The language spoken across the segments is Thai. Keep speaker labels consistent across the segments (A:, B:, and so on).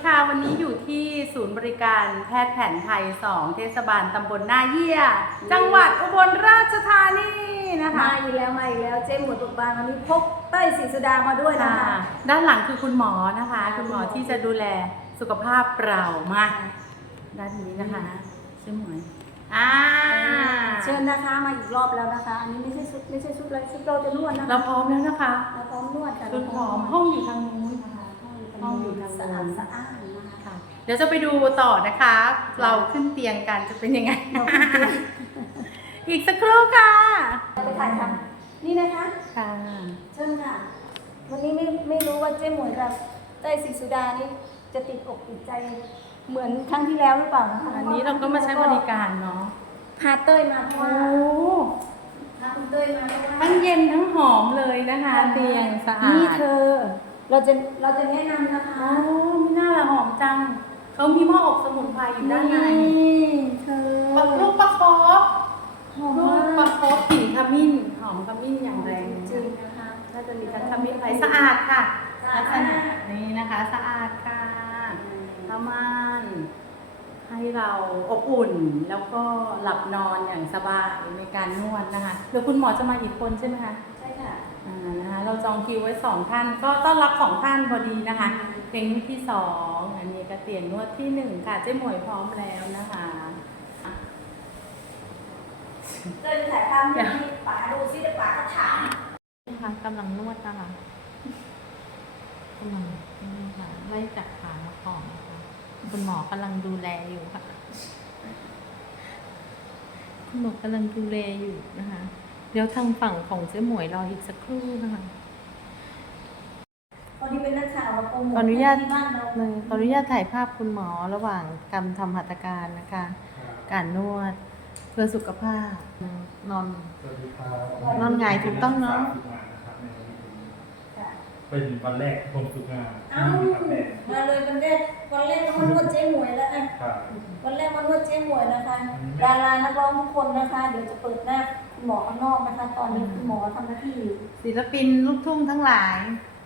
A: ค่ะวันนี้อยู่ที่ศูนย์บริการแพทย์แผนไทย 2 เทศบาลตำบลนาเยี่ยจังหวัดอุบลราชธานีนะคะ
B: มาอีกแล้วเจ๊หมวยตุกบานวันนี้พกเต้ยศรีสุดามาด้วยนะคะ
A: ด้านหลังคือคุณหมอนะคะคุณหมอที่จะดูแลสุขภาพเรามาด้านนี้นะคะเจ๊หมวย
B: เชิญนะคะมาอีกรอบแล้วนะคะอันนี้ไม่ใช่ชุดอะไรชุดเราจะนวดนะคะ
A: เราพร้อมแล้วนะคะ
B: เราพร้อมนวดค่ะ
A: คุณหมอห้องอยู่ทางนู้นนะคะห้องอยู่ทาง
B: สะอาด
A: นะคะเดี๋ยวจะไปดูต่อนะคะ เราขึ้นเตียงกันจะเป็นยังไงอีกสักครู่ค่ะ
B: ไปถ่ายทำนี่นะคะ
A: ค่ะ
B: เชิญค่ะวันนี้ไม่รู้ว่าเจ๊หมวยกับเต้ยศรีสุดานี่จะติดอกติดใจเหมือนครั้งที่แล้วหรือเปล่านะคะ
A: อันนี้เราก็มาใช้บริการเนาะ
B: พาเต้ยมาเพราะว่าพาคุณเต้ยมาเพราะว่า
A: ทั้งเย็นทั้งหอมเลยนะคะเตียงสะอาด
B: นี่เธอเราจะแนะนำนะคะ
A: ไม่น่าละหอมจังเขามีหม้ออบสมุนไพรอยู่ด้านใน
B: เธอ
A: ลูกประคบ
B: หอม
A: ลูกประคบกลิ่นขมิ้นหอมขมิ้นอย่างแรง
B: จริงนะคะ
A: ถ้าจะมีทั้งขมิ้นไพรสะอาดค่ะลักษณะนี้นะคะสะอาดค่ะประมาณให้เราอบอุ่นแล้วก็หลับนอนอย่างสบายในการนวดนะคะเดี๋ยวคุณหมอจะมาอีกคนใช่ไหมคะ
B: ใช่ค่ะ
A: นะคะเราจองคิวไว้2ท่านก็ต้อนรับ2ท่านพอดีนะคะเตียงนวดที่2อันนี้ก็เตียงนวดที่1ค่ะเจ๊หมวยพร้อมแล้วนะคะ
B: เดินถ่ายภาพให้ป๋าดูซิเดี๋ยวป๋าก็ถาม
A: นะคะกำลังนวดนะคะกำลังนี่ค่ะไล่จากขามาก่อนนะคะคุณหมอกำลังดูแลอยู่ค่ะคุณหมอกำลังดูแลอยู่นะคะเดี๋ยวทางฝั่งของเจ๊หมวยรออีกสักครู่นะคะ
B: พอดีเป็นนักข่าวมาโปรโมท
A: ขออนุญาต
B: ที่บ้านเรา
A: ขออนุญาตถ่ายภาพคุณหมอระหว่างการทำหัตถการนะคะการนวดเพื่อสุขภาพนอนหงายถูกต้องเนาะ
C: เป็นวันแรกผมฝึกงาน
B: มาเลยวันแรกก็มานวดเจ๊หมวยแล้ววันแรกมานวดเจ๊หมวยนะคะดารานักร้องทุกคนนะคะเดี๋ยวจะเปิดหน้าคุณหมอข้างนอกนะคะตอนนี้คุณหมอทำหน้าที่อยู่
A: ศิลปินลูกทุ่งทั้งหลาย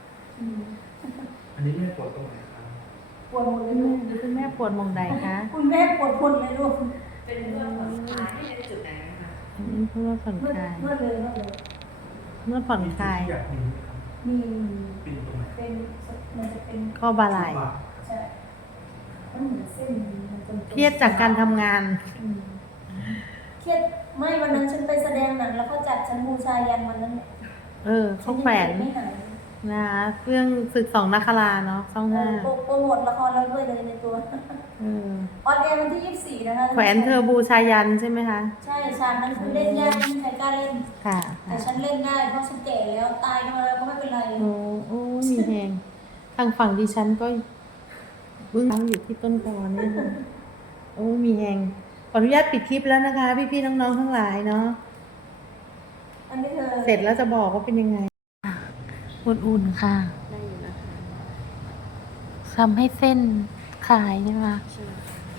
C: อันนี้แม่ปวดตรงไหนครับ
B: ปวดหมดเลยลูก
A: คุณแม่ปวดมองใดคะ
B: คุณแม่ปวดคนเลยลูก
D: เป็นเพื่อผ่อนคลายที่เป็นจุดไหนคะ
A: เพื่อผ่อนคลาย
B: เพื่อเลย
A: เมื่อผ่อนคลาย
B: มี
C: เป็นตรงไหน
B: เป็นมันจะเป็น
A: ข้อบาไหล่
B: ใช่มันเหมือนเส้นมันจน
A: เครียดจากการทำงาน
B: เครียดไม่วันนั้นฉันไปแสดงหนังแล้วก็จัดฉันบูชายันวันนั้น
A: เขาแขวนนะเรื่องศึก2นักคราเนาะช่อง5
B: โปรโมทละครเราด้วยเลยในตัวออนแอร์วันที่24นะคะ
A: แขวนเธอบูชายันใช่ไหมคะ
B: ใช่ฉากนั้นคุณเล่นยากไม่มีใครกล้าเล่น
A: ค่ะ
B: แต่ฉันเล่นได้เพราะฉันแก่แล้วตายมาแล้วก็ไม่เป็นไร
A: โอ้มีแหงทางฝั่งดิฉันก็นั่งอยู่ที่ต้นกอนี่ค่ะโอ้มีแหงขออนุญาตปิดคลิปแล้วนะคะพี่ๆน้องๆทั้งหลายเนาะ
B: อันนี้เธอ
A: เสร็จแล้วจะบอกว่าเป็นยังไงอุ่นๆค่ะ
D: ได้อยู่แล้วค่ะ
A: ทำให้เส้นคลายใช่ไหม
D: ใช่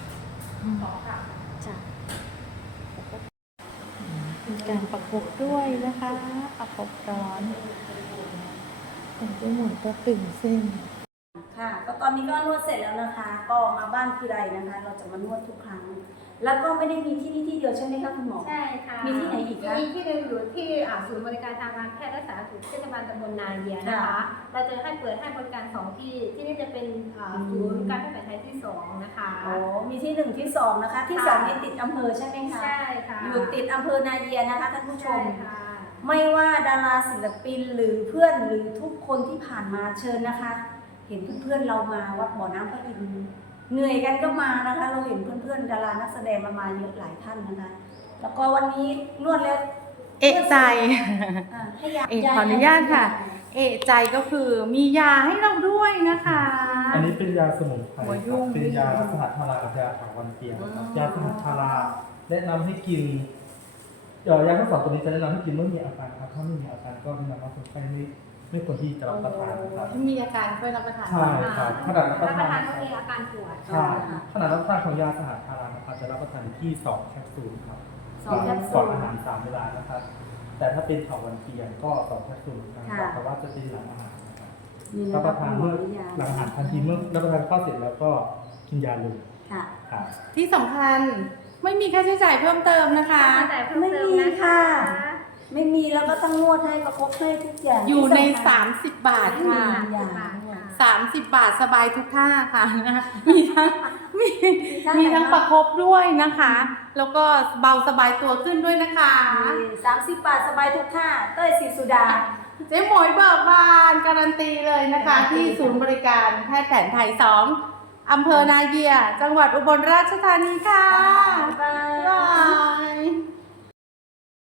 D: จ้ะ
A: เป็นการประคบด้วยนะคะประคบร้อนเป็นเจ้าหมุนก็ตึงเส้น
B: ค่ะก็ตอนนี้ก็นวดเสร็จแล้วนะคะก็มาบ้านทีไรนะคะเราจะมานวดทุกครั้งแล้วก็ไม่ได้มีที่นี่ที่เดียวใช่ไหมคะคุณหมอ
D: ใช่ค่ะ
B: มีที่ไหนอีกคะ
D: มีที่หนึ่งอยู่ที่ศูนย์บริการทางการแพทย์และสาธารณสุขเทศบาลตำบลนาเยียนะคะเราจะให้เปิดให้บริการ2ที่นี่จะเป็นศูนย์การแพทย์แผนไทยที่2นะคะ
B: โอ้มีที่1ที่2นะคะที่2นี่ติดอำเภอใช่ไหมคะ
D: ใช่ค่ะ
B: อยู่ติดอำเภอนาเยียนะคะท่านผู้ชมไม่ว่าดาราศิลปินหรือเพื่อนหรือทุกคนที่ผ่านมาเชิญนะคะเห็นเพื่อนๆเรามาวัดบ่อน้ำพระอินทร์เหนื่อยกันก็มานะคะเราเห็นเพื่อนๆดารานักแสดงมาเยอะหลายท่านนะคะแล้วก็วันนี้นวดแล้ว
A: เอะใจ
B: ข
A: ออนุญาตค่ะเอะใจก็คือมียาให้เราด้วยนะคะ
C: อันนี้เป็นยาสมุนไพรเป็นยาสหัสพารากับยาถาวรเตียงครับยาสหัสพาราแนะนำให้กินยาทั้ง2ตัวนี้จะแนะนำให้กินเมื่อมีอาการครับถ้าไม่มีอาการก็แนะนำว่าคนไข้ไม่ควรที่จะรับประทานนะครับ
A: ถ้ามีอาการค่อยรับประทาน
C: ใช่ครับขนาดรับประทาน
D: ก็มีอาการปวด
C: ใช่ขนาดรับประทานของยาสหัสพารานะครับจะรับประทานที่2แคปซูลครับก่อนอาหาร3เวลานะครับแต่ถ้าเป็นถาวรเตียงก็2แคปซูลกันแต่ว่าจะเป็นหลังอาหารนะครับ
B: นี่นะ
C: รับประทานเมื่อ
B: คุณหมอนิยาม
C: หลังอาหารทันทีเมื่อรับประทานข้าวเสร็จแล้วก็กินยาเลย
B: ค่ะ
C: ครับ
A: ที่สำคัญไม่มีค่าใช้จ่ายเพิ่มเติมนะคะ
D: ค่าใช้จ่ายเพิ่มเติม
B: ไม่มี
D: นะ
B: ค่ะ
D: คะ
B: ไม่มีแล้วก็ต้องนวดให้ประคบให้ทุกอย่าง
A: อยู่ใน
B: ที่สำคัญ
A: 30 บาทค่ะ
B: อย่า
A: 30 บาทสบายทุกท่าค่ะนะคะมีทั้งมี
B: ท่าไหน
A: มีทั้ง
B: บ้าง
A: ประคบด้วยนะคะ แล้วก็เบาสบายตัวขึ้นด้วยนะคะ
B: 30 บาทสบายทุกท่าเต้ยศรีสุดา
A: เจ๊หมวยเบิกบานการันตีเลยนะคะ
B: การันตี
A: ที่ศูนย์บริการแพทย์แผนไทย 2 อำเภอนาเยีย จังหวัดอุบลราชธานีค่ะ
B: บ๊ายบาย
A: บ๊ายบาย